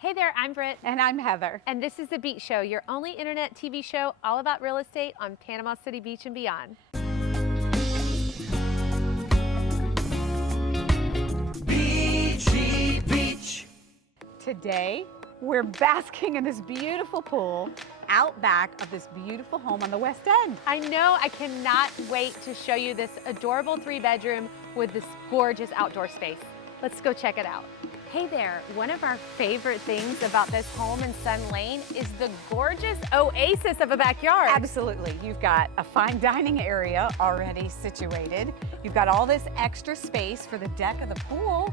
Hey there, I'm Britt. And I'm Heather. And this is The Beach Show, your only internet TV show all about real estate on Panama City Beach and beyond. Beachy Beach. Today, we're basking in this beautiful pool out back of this beautiful home on the West End. I know, I cannot wait to show you this adorable 3-bedroom with this gorgeous outdoor space. Let's go check it out. Hey there, one of our favorite things about this home in Sun Lane is the gorgeous oasis of a backyard. Absolutely. You've got a fine dining area already situated. You've got all this extra space for the deck of the pool.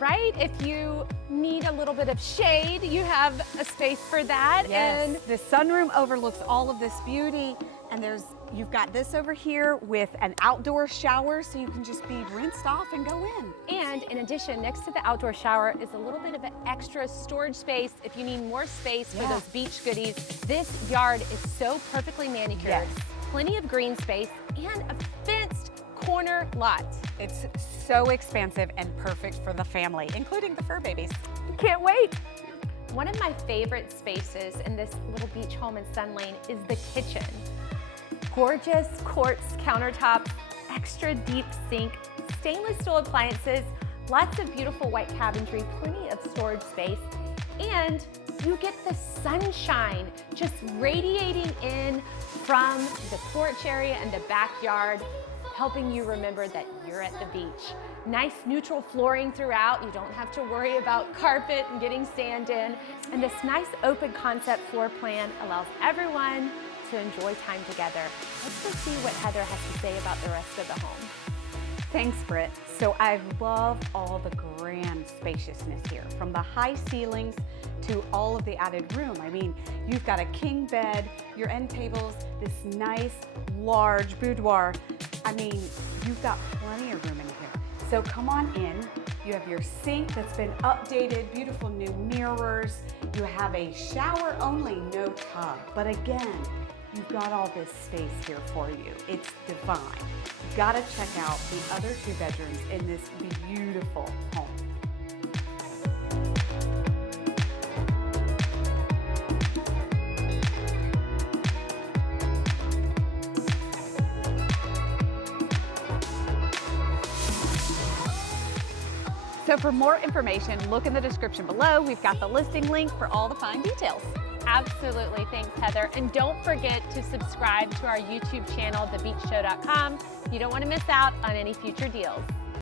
Right? If you need a little bit of shade, you have a space for that. Yes. And the sunroom overlooks all of this beauty. And you've got this over here with an outdoor shower, so you can just be rinsed off and go in. And in addition, next to the outdoor shower is a little bit of an extra storage space if you need more space for those beach goodies. This yard is so perfectly manicured. Yes. Plenty of green space and a fenced corner lot. It's so expansive and perfect for the family, including the fur babies. Can't wait. One of my favorite spaces in this little beach home in Sun Lane is the kitchen. Gorgeous quartz countertops, extra deep sink, stainless steel appliances, lots of beautiful white cabinetry, plenty of storage space, and you get the sunshine just radiating in from the porch area and the backyard, helping you remember that you're at the beach. Nice neutral flooring throughout. You don't have to worry about carpet and getting sand in. And this nice open concept floor plan allows everyone to enjoy time together. Let's go see what Heather has to say about the rest of the home. Thanks, Britt. So I love all the grand spaciousness here, from the high ceilings to all of the added room. I mean, you've got a king bed, your end tables, this nice, large boudoir. I mean, you've got plenty of room in here. So come on in. You have your sink that's been updated, beautiful new mirrors. You have a shower only, no tub. But again, you've got all this space here for you. It's divine. You gotta check out the other 2 bedrooms in this beautiful home. So for more information, look in the description below. We've got the listing link for all the fine details. Absolutely, thanks Heather. And don't forget to subscribe to our YouTube channel, thebeachshow.com. You don't want to miss out on any future deals.